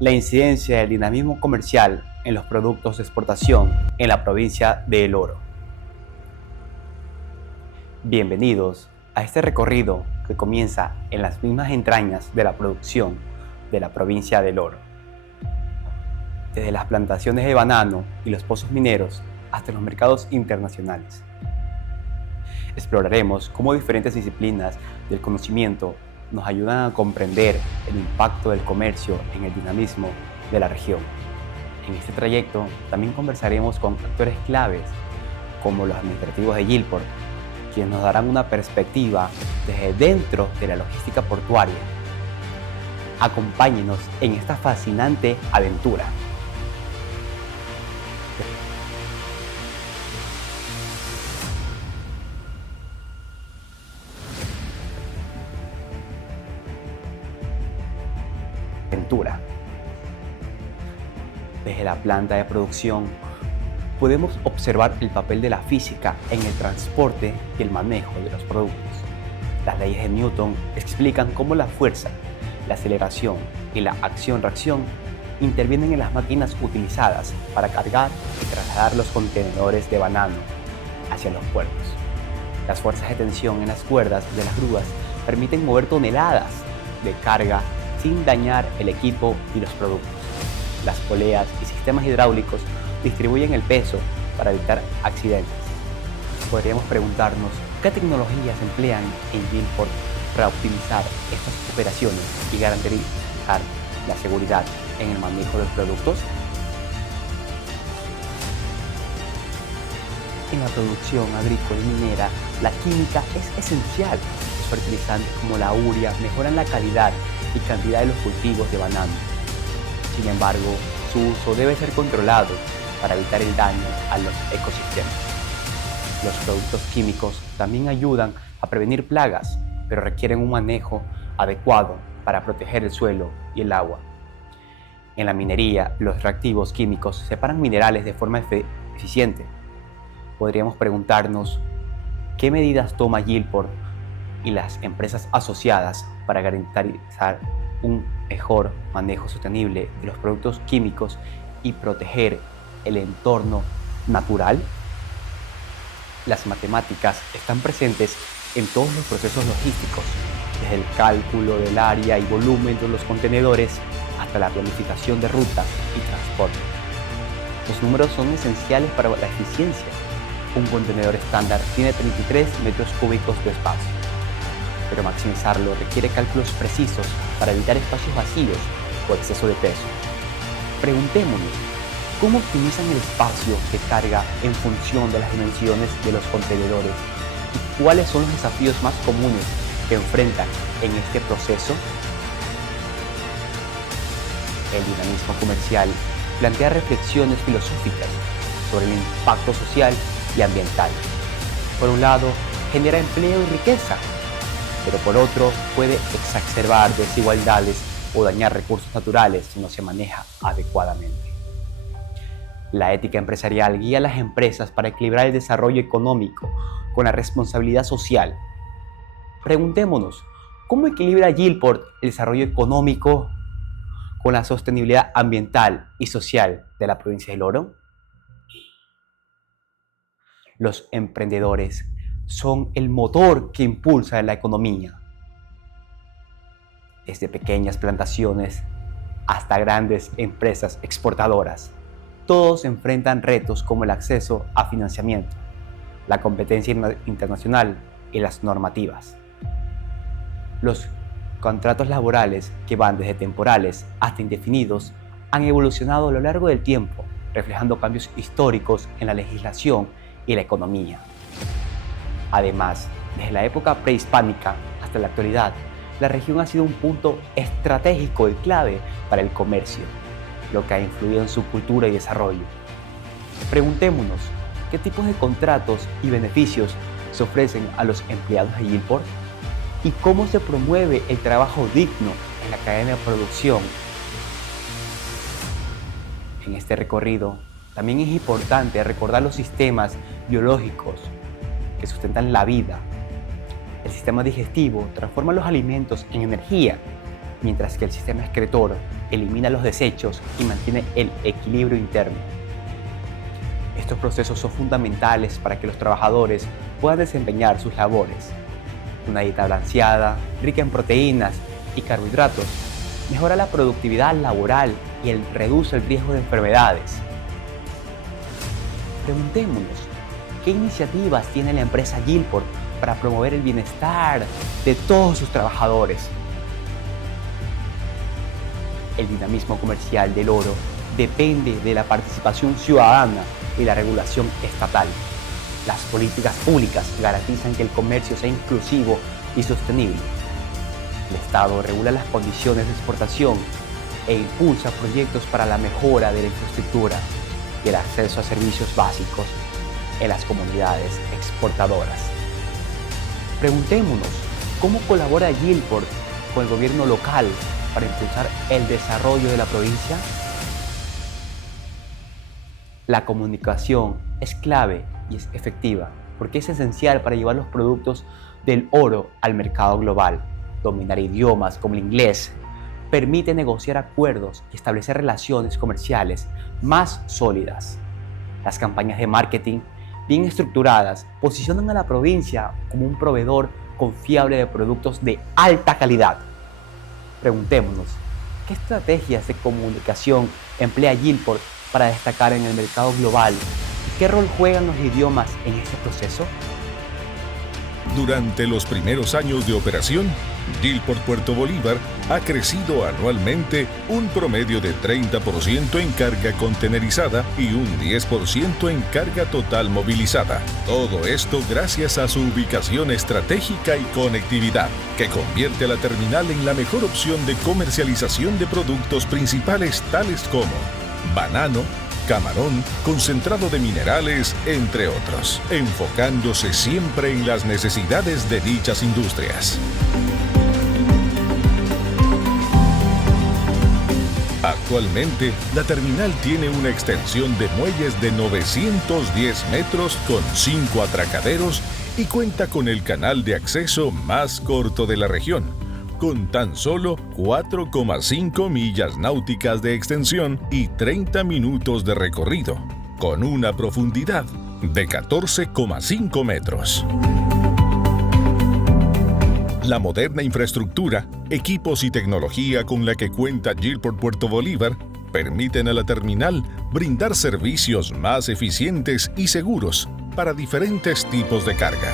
la incidencia del dinamismo comercial en los productos de exportación en la provincia de El Oro. Bienvenidos a este recorrido que comienza en las mismas entrañas de la producción de la provincia de El Oro. Desde las plantaciones de banano y los pozos mineros hasta los mercados internacionales. Exploraremos cómo diferentes disciplinas del conocimiento nos ayudan a comprender el impacto del comercio en el dinamismo de la región. En este trayecto también conversaremos con actores claves como los administrativos de Gilport, quienes nos darán una perspectiva desde dentro de la logística portuaria. Acompáñenos en esta fascinante aventura. Desde la planta de producción podemos observar el papel de la física en el transporte y el manejo de los productos. Las leyes de Newton explican cómo la fuerza, la aceleración y la acción-reacción intervienen en las máquinas utilizadas para cargar y trasladar los contenedores de banano hacia los puertos. Las fuerzas de tensión en las cuerdas de las grúas permiten mover toneladas de carga sin dañar el equipo y los productos. Las poleas y sistemas hidráulicos distribuyen el peso para evitar accidentes. Podríamos preguntarnos qué tecnologías emplean en Gilport para optimizar estas operaciones y garantizar la seguridad en el manejo de los productos. En la producción agrícola y minera, la química es esencial. Los fertilizantes como la urea mejoran la calidad y cantidad de los cultivos de banano. Sin embargo, su uso debe ser controlado para evitar el daño a los ecosistemas. Los productos químicos también ayudan a prevenir plagas, pero requieren un manejo adecuado para proteger el suelo y el agua. En la minería, los reactivos químicos separan minerales de forma eficiente. Podríamos preguntarnos qué medidas toma Gilport y las empresas asociadas para garantizar un mejor manejo sostenible de los productos químicos y proteger el entorno natural. Las matemáticas están presentes en todos los procesos logísticos, desde el cálculo del área y volumen de los contenedores hasta la planificación de rutas y transporte. Los números son esenciales para la eficiencia. Un contenedor estándar tiene 33 metros cúbicos de espacio, pero maximizarlo requiere cálculos precisos para evitar espacios vacíos o exceso de peso. Preguntémonos, ¿cómo optimizan el espacio de carga en función de las dimensiones de los contenedores? ¿Y cuáles son los desafíos más comunes que enfrentan en este proceso? El dinamismo comercial plantea reflexiones filosóficas sobre el impacto social y ambiental. Por un lado, genera empleo y riqueza, pero por otro puede exacerbar desigualdades o dañar recursos naturales si no se maneja adecuadamente. La ética empresarial guía a las empresas para equilibrar el desarrollo económico con la responsabilidad social. Preguntémonos, ¿cómo equilibra Gilport el desarrollo económico con la sostenibilidad ambiental y social de la provincia del Oro? Los emprendedores son el motor que impulsa la economía. Desde pequeñas plantaciones hasta grandes empresas exportadoras, todos enfrentan retos como el acceso a financiamiento, la competencia internacional y las normativas. Los contratos laborales, que van desde temporales hasta indefinidos, han evolucionado a lo largo del tiempo, reflejando cambios históricos en la legislación y la economía. Además, desde la época prehispánica hasta la actualidad, la región ha sido un punto estratégico y clave para el comercio, lo que ha influido en su cultura y desarrollo. Preguntémonos, ¿qué tipos de contratos y beneficios se ofrecen a los empleados de Gilport? ¿Y cómo se promueve el trabajo digno en la cadena de producción? En este recorrido, también es importante recordar los sistemas biológicos que sustentan la vida. El sistema digestivo transforma los alimentos en energía, mientras que el sistema excretor elimina los desechos y mantiene el equilibrio interno. Estos procesos son fundamentales para que los trabajadores puedan desempeñar sus labores. Una dieta balanceada, rica en proteínas y carbohidratos, mejora la productividad laboral y reduce el riesgo de enfermedades. Preguntémonos, ¿qué iniciativas tiene la empresa Gilport para promover el bienestar de todos sus trabajadores? El dinamismo comercial del oro depende de la participación ciudadana y la regulación estatal. Las políticas públicas garantizan que el comercio sea inclusivo y sostenible. El Estado regula las condiciones de exportación e impulsa proyectos para la mejora de la infraestructura y el acceso a servicios básicos en las comunidades exportadoras. Preguntémonos, ¿cómo colabora Gilport con el gobierno local para impulsar el desarrollo de la provincia? La comunicación es clave y es efectiva porque es esencial para llevar los productos del oro al mercado global. Dominar idiomas como el inglés permite negociar acuerdos y establecer relaciones comerciales más sólidas. Las campañas de marketing bien estructuradas posicionan a la provincia como un proveedor confiable de productos de alta calidad. Preguntémonos, ¿qué estrategias de comunicación emplea Gilport para destacar en el mercado global? ¿Qué rol juegan los idiomas en este proceso? Durante los primeros años de operación, Gilport Puerto Bolívar ha crecido anualmente un promedio de 30% en carga contenerizada y un 10% en carga total movilizada. Todo esto gracias a su ubicación estratégica y conectividad, que convierte a la terminal en la mejor opción de comercialización de productos principales tales como banano, camarón, concentrado de minerales, entre otros, enfocándose siempre en las necesidades de dichas industrias. Actualmente, la terminal tiene una extensión de muelles de 910 metros con 5 atracaderos y cuenta con el canal de acceso más corto de la región, con tan solo 4,5 millas náuticas de extensión y 30 minutos de recorrido, con una profundidad de 14,5 metros. La moderna infraestructura, equipos y tecnología con la que cuenta Gilport Puerto Bolívar permiten a la terminal brindar servicios más eficientes y seguros para diferentes tipos de carga.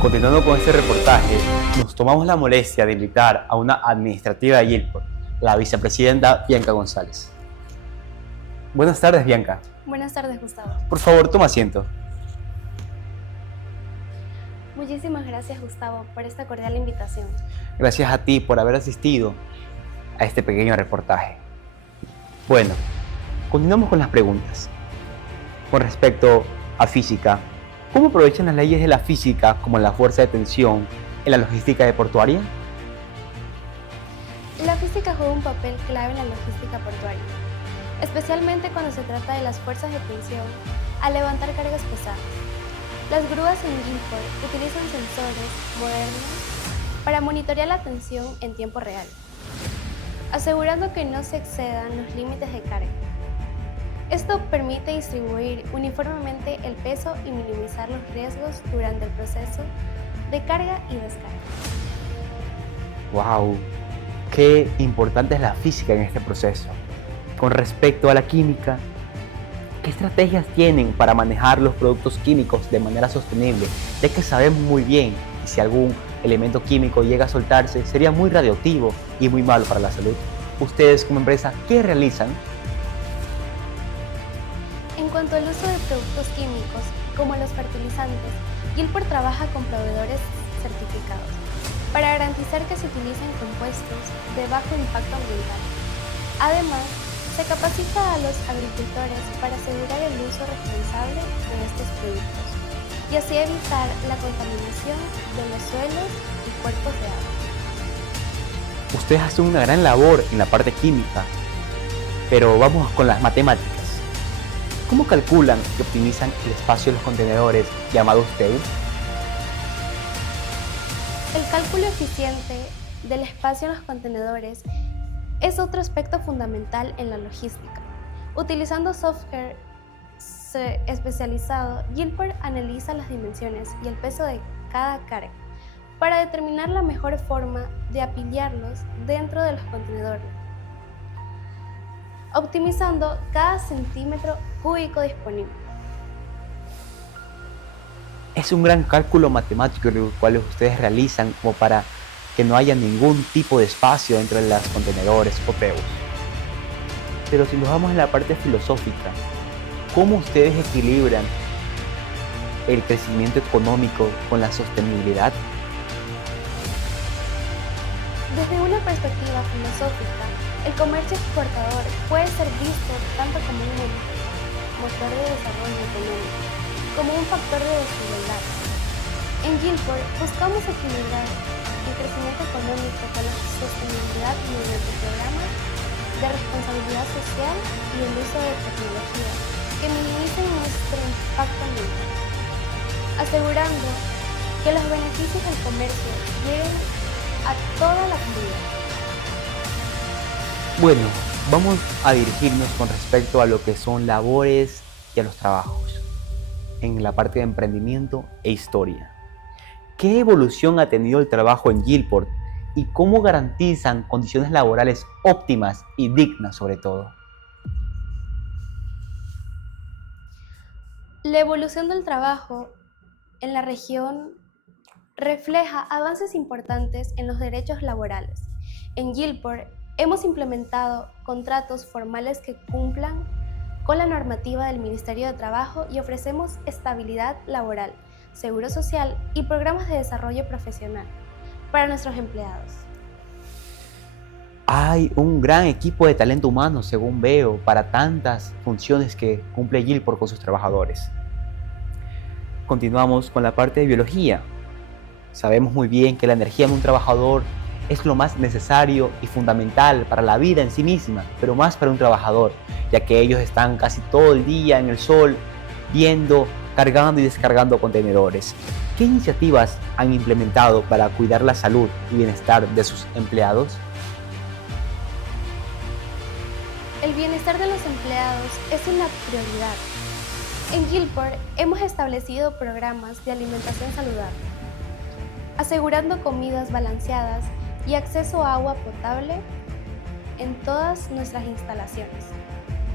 Continuando con este reportaje, nos tomamos la molestia de invitar a una administrativa de Gilport, la vicepresidenta Bianca González. Buenas tardes, Bianca. Buenas tardes, Gustavo. Por favor, toma asiento. Muchísimas gracias, Gustavo, por esta cordial invitación. Gracias a ti por haber asistido a este pequeño reportaje. Bueno, continuamos con las preguntas. Con respecto a física, ¿cómo aprovechan las leyes de la física como la fuerza de tensión en la logística de portuaria? La física juega un papel clave en la logística portuaria, especialmente cuando se trata de las fuerzas de tensión al levantar cargas pesadas. Las grúas en Gilport utilizan sensores modernos para monitorear la tensión en tiempo real, asegurando que no se excedan los límites de carga. Esto permite distribuir uniformemente el peso y minimizar los riesgos durante el proceso de carga y descarga. ¡Wow! ¡Qué importante es la física en este proceso! Con respecto a la química, ¿qué estrategias tienen para manejar los productos químicos de manera sostenible? Ya que sabemos muy bien que si algún elemento químico llega a soltarse, sería muy radioactivo y muy malo para la salud. Ustedes como empresa, ¿qué realizan? En cuanto al uso de productos químicos, como los fertilizantes, Gilport trabaja con proveedores certificados para garantizar que se utilicen compuestos de bajo impacto ambiental. Además, se capacita a los agricultores para asegurar el uso responsable de estos productos y así evitar la contaminación de los suelos y cuerpos de agua. Ustedes hacen una gran labor en la parte química, pero vamos con las matemáticas. ¿Cómo calculan y optimizan el espacio de los contenedores llamado ustedes? El cálculo eficiente del espacio en los contenedores es otro aspecto fundamental en la logística. Utilizando software especializado, Gilport analiza las dimensiones y el peso de cada carga para determinar la mejor forma de apilarlos dentro de los contenedores, optimizando cada centímetro cúbico disponible. Es un gran cálculo matemático el cual ustedes realizan como para que no haya ningún tipo de espacio dentro de los contenedores o PEUs. Pero si nos vamos en la parte filosófica, ¿cómo ustedes equilibran el crecimiento económico con la sostenibilidad? Desde una perspectiva filosófica, el comercio exportador puede ser visto tanto como un motor de desarrollo económico, como un factor de desigualdad. En Gilport buscamos equilibrar el crecimiento económico con la sostenibilidad mediante programas de responsabilidad social y el uso de tecnología que minimicen nuestro impacto ambiental, asegurando que los beneficios del comercio lleguen a toda la comunidad. Bueno, vamos a dirigirnos con respecto a lo que son labores y a los trabajos en la parte de emprendimiento e historia. ¿Qué evolución ha tenido el trabajo en Gilport y cómo garantizan condiciones laborales óptimas y dignas sobre todo? La evolución del trabajo en la región refleja avances importantes en los derechos laborales. En Gilport hemos implementado contratos formales que cumplan con la normativa del Ministerio de Trabajo y ofrecemos estabilidad laboral, seguro social y programas de desarrollo profesional para nuestros empleados. Hay un gran equipo de talento humano, según veo, para tantas funciones que cumple Gilport con sus trabajadores. Continuamos con la parte de biología. Sabemos muy bien que la energía de un trabajador es lo más necesario y fundamental para la vida en sí misma, pero más para un trabajador, ya que ellos están casi todo el día en el sol, viendo, cargando y descargando contenedores. ¿Qué iniciativas han implementado para cuidar la salud y bienestar de sus empleados? El bienestar de los empleados es una prioridad. En Gilport hemos establecido programas de alimentación saludable, asegurando comidas balanceadas y acceso a agua potable en todas nuestras instalaciones.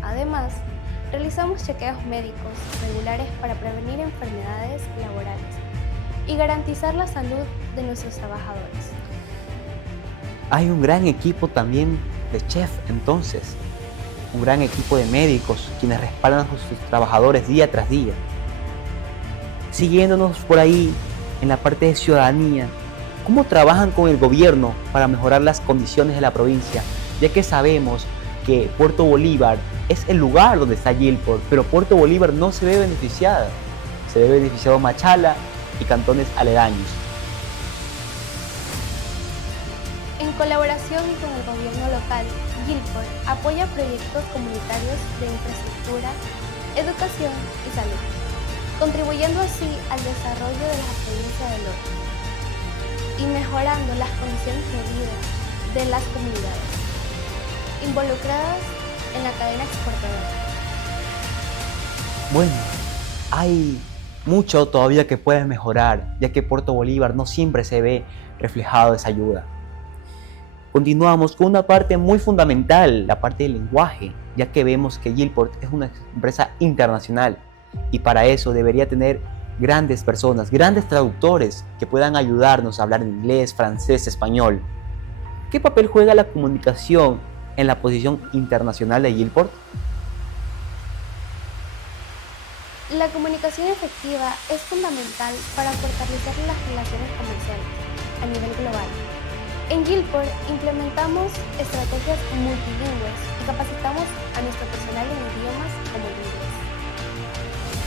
Además, realizamos chequeos médicos regulares para prevenir enfermedades laborales y garantizar la salud de nuestros trabajadores. Hay un gran equipo también de chef entonces, un gran equipo de médicos quienes respaldan a sus trabajadores día tras día. Siguiéndonos por ahí en la parte de ciudadanía, ¿cómo trabajan con el gobierno para mejorar las condiciones de la provincia? Ya que sabemos que Puerto Bolívar es el lugar donde está Gilport, pero Puerto Bolívar no se ve beneficiada. Se ve beneficiado Machala y cantones aledaños. En colaboración con el gobierno local, Gilport apoya proyectos comunitarios de infraestructura, educación y salud, contribuyendo así al desarrollo de la provincia del Oro y mejorando las condiciones de vida de las comunidades involucradas en la cadena exportadora. Bueno, hay mucho todavía que puede mejorar, ya que Puerto Bolívar no siempre se ve reflejado esa ayuda. Continuamos con una parte muy fundamental, la parte del lenguaje, ya que vemos que Gilport es una empresa internacional y para eso debería tener grandes personas, grandes traductores que puedan ayudarnos a hablar en inglés, francés, español. ¿Qué papel juega la comunicación en la posición internacional de Gilport? La comunicación efectiva es fundamental para fortalecer las relaciones comerciales a nivel global. En Gilport implementamos estrategias multilingües y capacitamos a nuestro personal en idiomas como el inglés,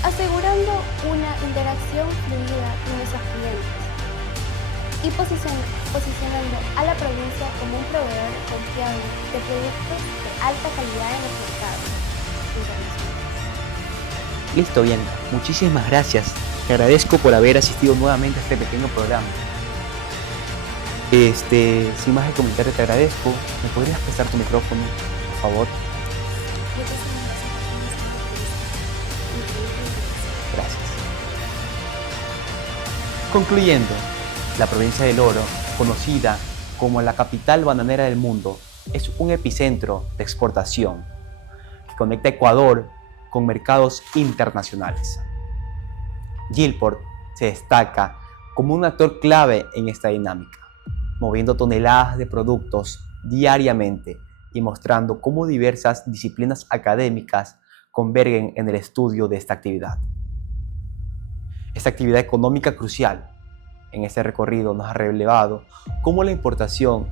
asegurando una interacción fluida con nuestros clientes y posicionando a la provincia como un proveedor confiable de productos de alta calidad en los mercados internacionales. Listo, bien. Muchísimas gracias. Te agradezco por haber asistido nuevamente a este pequeño programa. Sin más de comentario, te agradezco. ¿Me podrías prestar tu micrófono, por favor? Gracias. Concluyendo, la provincia del Oro, conocida como la capital bananera del mundo, es un epicentro de exportación que conecta Ecuador con mercados internacionales. Gilport se destaca como un actor clave en esta dinámica, moviendo toneladas de productos diariamente y mostrando cómo diversas disciplinas académicas convergen en el estudio de esta actividad. Esta actividad económica crucial en este recorrido nos ha revelado cómo la importación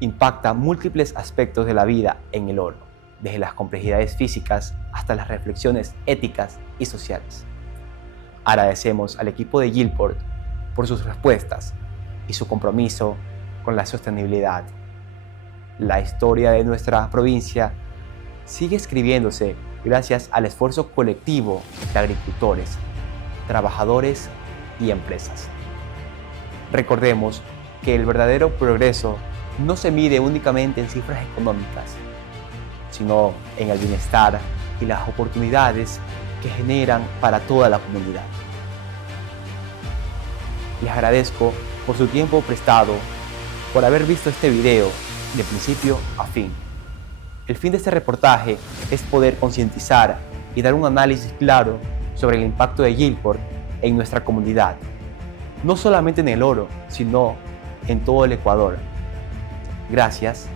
impacta múltiples aspectos de la vida en el oro, desde las complejidades físicas hasta las reflexiones éticas y sociales. Agradecemos al equipo de Gilport por sus respuestas y su compromiso con la sostenibilidad. La historia de nuestra provincia sigue escribiéndose gracias al esfuerzo colectivo de agricultores, trabajadores y empresas. Recordemos que el verdadero progreso no se mide únicamente en cifras económicas, sino en el bienestar y las oportunidades que generan para toda la comunidad. Les agradezco por su tiempo prestado, por haber visto este video de principio a fin. El fin de este reportaje es poder concientizar y dar un análisis claro sobre el impacto de Gilport en nuestra comunidad, no solamente en el oro, sino en todo el Ecuador. Gracias